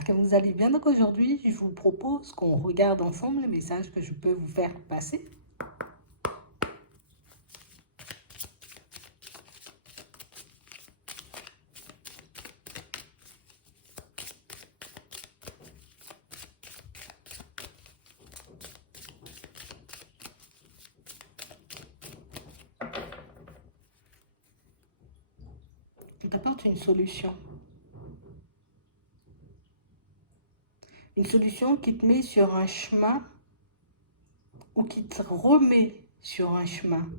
j'espère que vous allez bien. Donc aujourd'hui, je vous propose qu'on regarde ensemble les messages que je peux vous faire passer. On t'apporte une solution. Une solution qui te met sur un chemin ou qui te remet sur un chemin.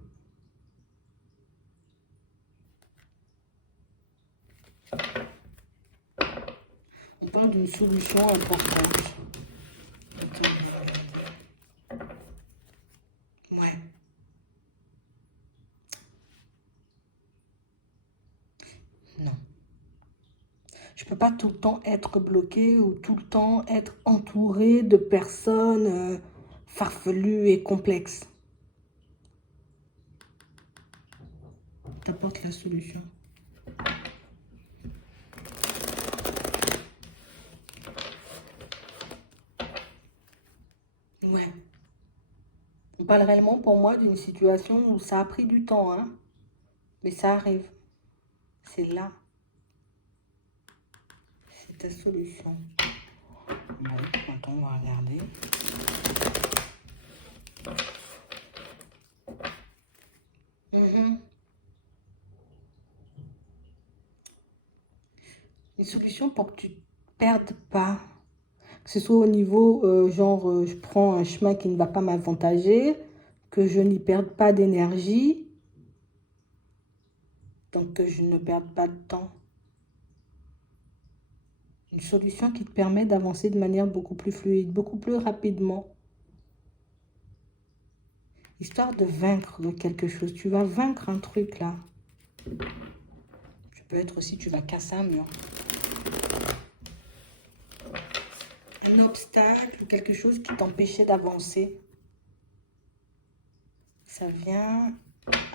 On parle d'une solution importante. Ouais. Non. Je ne peux pas tout le temps être bloqué ou tout le temps être entouré de personnes farfelues et complexes. T'apporte la solution. Ouais. On parle réellement pour moi d'une situation où ça a pris du temps, hein, mais ça arrive. C'est là. C'est ta solution. Bon, attends, on va regarder. Une solution pour que tu ne perdes pas. Que ce soit au niveau, je prends un chemin qui ne va pas m'avantager, que je n'y perde pas d'énergie, donc que je ne perde pas de temps. Une solution qui te permet d'avancer de manière beaucoup plus fluide, beaucoup plus rapidement. Histoire de vaincre quelque chose. Tu vas vaincre un truc là. Tu peux être aussi, tu vas casser un mur. Un obstacle, quelque chose qui t'empêchait d'avancer. Ça vient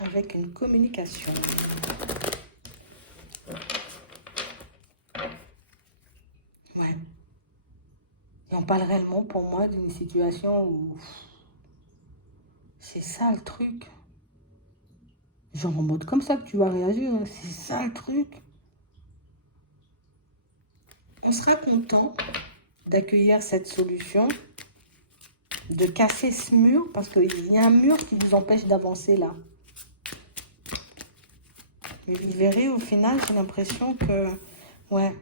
avec une communication. Ouais. Et on parle réellement pour moi d'une situation où c'est ça le truc. Genre en mode comme ça que tu vas réagir, hein. C'est ça le truc. On sera content d'accueillir cette solution, de casser ce mur, parce qu'il y a un mur qui vous empêche d'avancer là. Mais vous verrez, au final, j'ai l'impression que, ouais,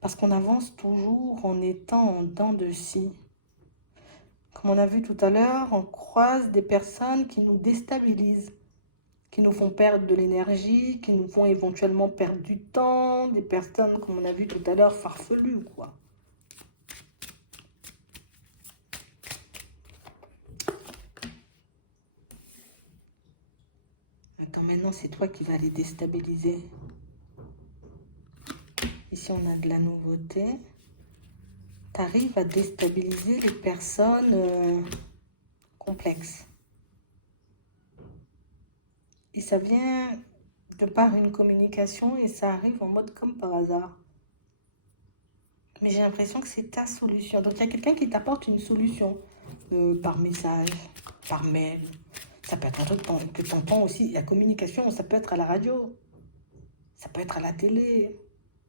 parce qu'on avance toujours en étant en dents de scie. Comme on a vu tout à l'heure, on croise des personnes qui nous déstabilisent, qui nous font perdre de l'énergie, qui nous font éventuellement perdre du temps, des personnes, comme on a vu tout à l'heure, farfelues, quoi. Attends, maintenant, c'est toi qui vas les déstabiliser. Ici, on a de la nouveauté. Tu arrives à déstabiliser les personnes complexes. Et ça vient de par une communication et ça arrive en mode comme par hasard. Mais j'ai l'impression que c'est ta solution. Donc, il y a quelqu'un qui t'apporte une solution par message, par mail. Ça peut être un truc que tu entends aussi. La communication, ça peut être à la radio. Ça peut être à la télé.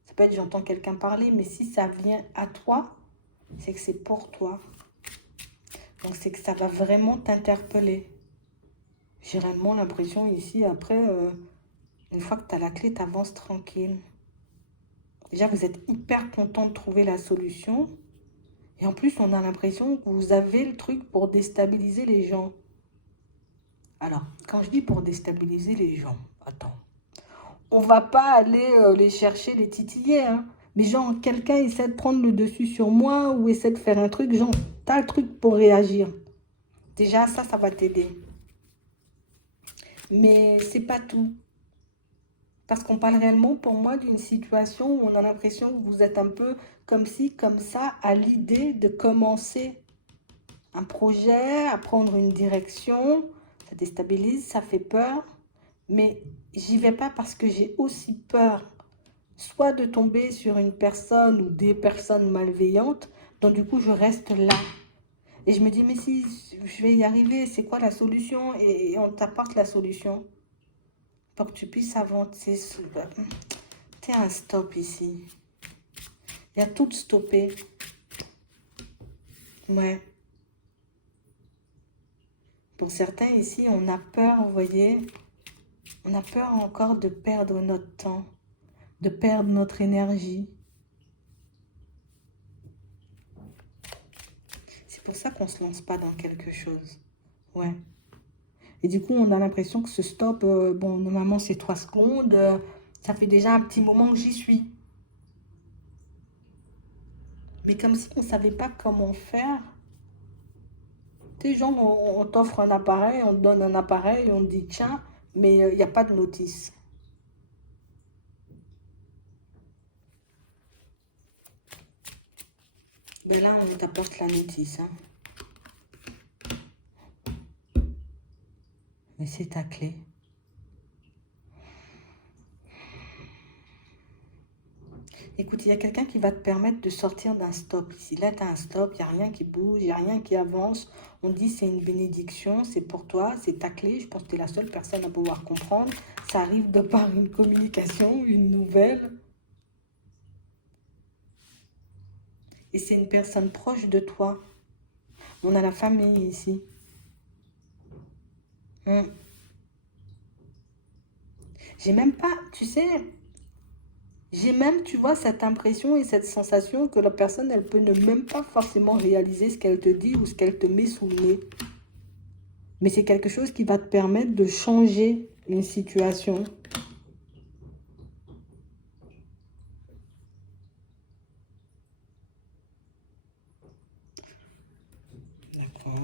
Ça peut être j'entends quelqu'un parler. Mais si ça vient à toi, c'est que c'est pour toi. Donc, c'est que ça va vraiment t'interpeller. J'ai réellement l'impression ici, après, une fois que tu as la clé, tu avances tranquille. Déjà, vous êtes hyper content de trouver la solution. Et en plus, on a l'impression que vous avez le truc pour déstabiliser les gens. Alors, quand je dis pour déstabiliser les gens, attends. On va pas aller les chercher, les titiller, hein. Mais genre, quelqu'un essaie de prendre le dessus sur moi ou essaie de faire un truc, genre, t'as le truc pour réagir. Déjà, ça va t'aider. Mais c'est pas tout. Parce qu'on parle réellement pour moi d'une situation où on a l'impression que vous êtes un peu comme ci, comme ça, à l'idée de commencer un projet, à prendre une direction. Ça déstabilise, ça fait peur. Mais j'y vais pas parce que j'ai aussi peur soit de tomber sur une personne ou des personnes malveillantes, donc du coup je reste là. Et je me dis, mais si je vais y arriver, c'est quoi la solution? Et on t'apporte la solution pour que tu puisses avancer. T'es un stop ici. Il y a tout stoppé. Ouais. Pour certains ici, on a peur, vous voyez, on a peur encore de perdre notre temps, de perdre notre énergie. C'est pour ça qu'on ne se lance pas dans quelque chose. Ouais. Et du coup, on a l'impression que ce stop, bon, normalement c'est 3 secondes, ça fait déjà un petit moment que j'y suis. Mais comme si on ne savait pas comment faire. Tu sais, genre, on t'offre un appareil, on te donne un appareil, on te dit tiens, mais il n'y a pas de notice. Mais là, on t'apporte la notice. Hein. Mais c'est ta clé. Écoute, il y a quelqu'un qui va te permettre de sortir d'un stop ici. Là, tu as un stop, il n'y a rien qui bouge, il n'y a rien qui avance. On dit c'est une bénédiction, c'est pour toi, c'est ta clé. Je pense que tu es la seule personne à pouvoir comprendre. Ça arrive de par une communication, une nouvelle. Et c'est une personne proche de toi. On a la famille ici. Hum. J'ai même pas, tu sais, j'ai même, tu vois, cette impression et cette sensation que la personne, elle peut ne même pas forcément réaliser ce qu'elle te dit ou ce qu'elle te met sous le nez. Mais c'est quelque chose qui va te permettre de changer une situation. D'accord.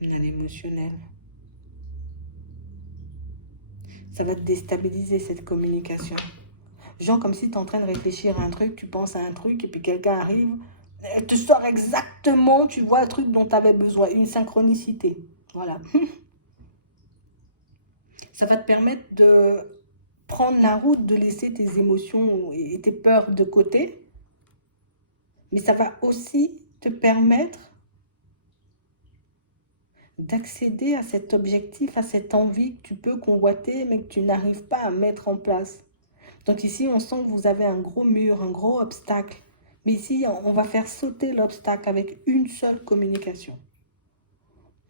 On a l'émotionnel. Ça va te déstabiliser cette communication. Genre comme si tu es en train de réfléchir à un truc, tu penses à un truc et puis quelqu'un arrive, elle te sort exactement, tu vois, un truc dont tu avais besoin, une synchronicité. Voilà. Ça va te permettre de prendre la route, de laisser tes émotions et tes peurs de côté. Mais ça va aussi te permettre d'accéder à cet objectif, à cette envie que tu peux convoiter, mais que tu n'arrives pas à mettre en place. Donc ici, on sent que vous avez un gros mur, un gros obstacle. Mais ici, on va faire sauter l'obstacle avec une seule communication.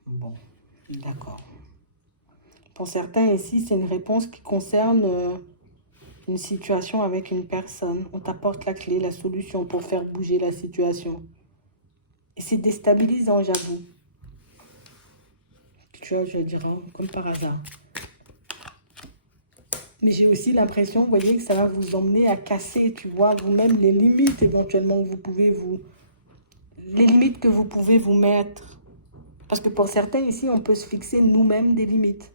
Bon, d'accord. Pour certains ici, c'est une réponse qui concerne une situation avec une personne. On t'apporte la clé, la solution pour faire bouger la situation. Et c'est déstabilisant, j'avoue. Tu vois, je dirais, comme par hasard. Mais j'ai aussi l'impression, vous voyez, que ça va vous emmener à casser, tu vois, vous-même les limites éventuellement que vous pouvez vous... Les limites que vous pouvez vous mettre. Parce que pour certains ici, on peut se fixer nous-mêmes des limites.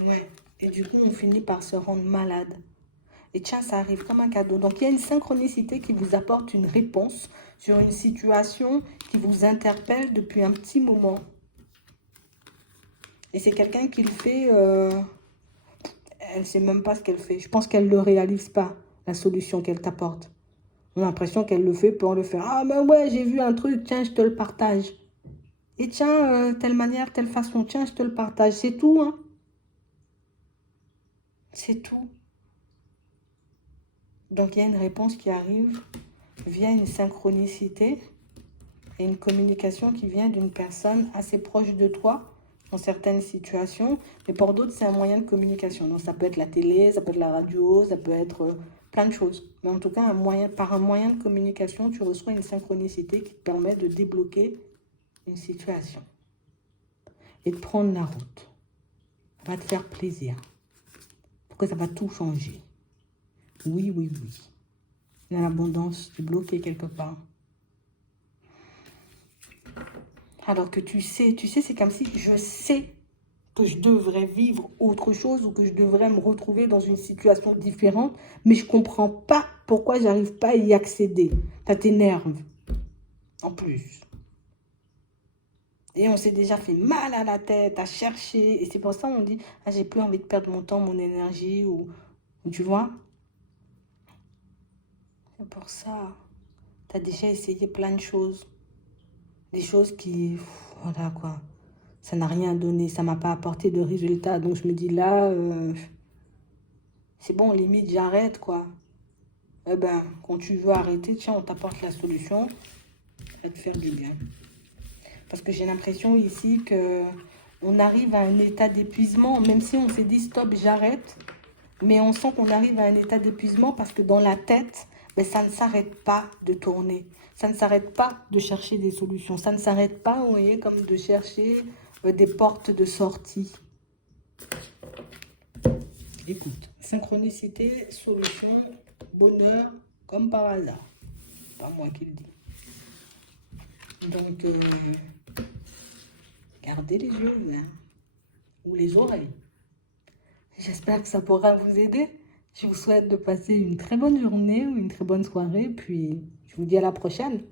Ouais. Et du coup, on finit par se rendre malade. Et tiens, ça arrive comme un cadeau. Donc, il y a une synchronicité qui vous apporte une réponse sur une situation qui vous interpelle depuis un petit moment. Et c'est quelqu'un qui le fait, elle ne sait même pas ce qu'elle fait. Je pense qu'elle ne le réalise pas, la solution qu'elle t'apporte. On a l'impression qu'elle le fait pour le faire. Ah, ben ouais, j'ai vu un truc, tiens, je te le partage. Et tiens, telle manière, telle façon, tiens, je te le partage. C'est tout, hein. C'est tout. Donc, il y a une réponse qui arrive via une synchronicité et une communication qui vient d'une personne assez proche de toi dans certaines situations, mais pour d'autres, c'est un moyen de communication. Donc, ça peut être la télé, ça peut être la radio, ça peut être plein de choses. Mais en tout cas, par un moyen de communication, tu reçois une synchronicité qui te permet de débloquer une situation et de prendre la route. Ça va te faire plaisir. Parce que ça va tout changer. Oui, oui, oui. Il y a l'abondance, tu es bloqué quelque part. Alors que tu sais, c'est comme si je sais que je devrais vivre autre chose ou que je devrais me retrouver dans une situation différente, mais je ne comprends pas pourquoi j'arrive pas à y accéder. Ça t'énerve, en plus. Et on s'est déjà fait mal à la tête, à chercher. Et c'est pour ça qu'on dit, ah, j'ai plus envie de perdre mon temps, mon énergie, ou tu vois. C'est pour ça. Tu as déjà essayé plein de choses. Des choses qui, voilà quoi, ça n'a rien donné, ça m'a pas apporté de résultat. Donc je me dis là, c'est bon, limite j'arrête quoi. Eh ben, quand tu veux arrêter, tiens, on t'apporte la solution, ça va te faire du bien. Parce que j'ai l'impression ici que on arrive à un état d'épuisement, même si on s'est dit stop, j'arrête, mais on sent qu'on arrive à un état d'épuisement parce que dans la tête, ben, ça ne s'arrête pas de tourner. Ça ne s'arrête pas de chercher des solutions. Ça ne s'arrête pas, vous voyez, comme de chercher des portes de sortie. Écoute, synchronicité, solution, bonheur, comme par hasard. Pas moi qui le dis. Donc, gardez les yeux ouverts ou les oreilles. J'espère que ça pourra vous aider. Je vous souhaite de passer une très bonne journée ou une très bonne soirée. Puis, je vous dis à la prochaine.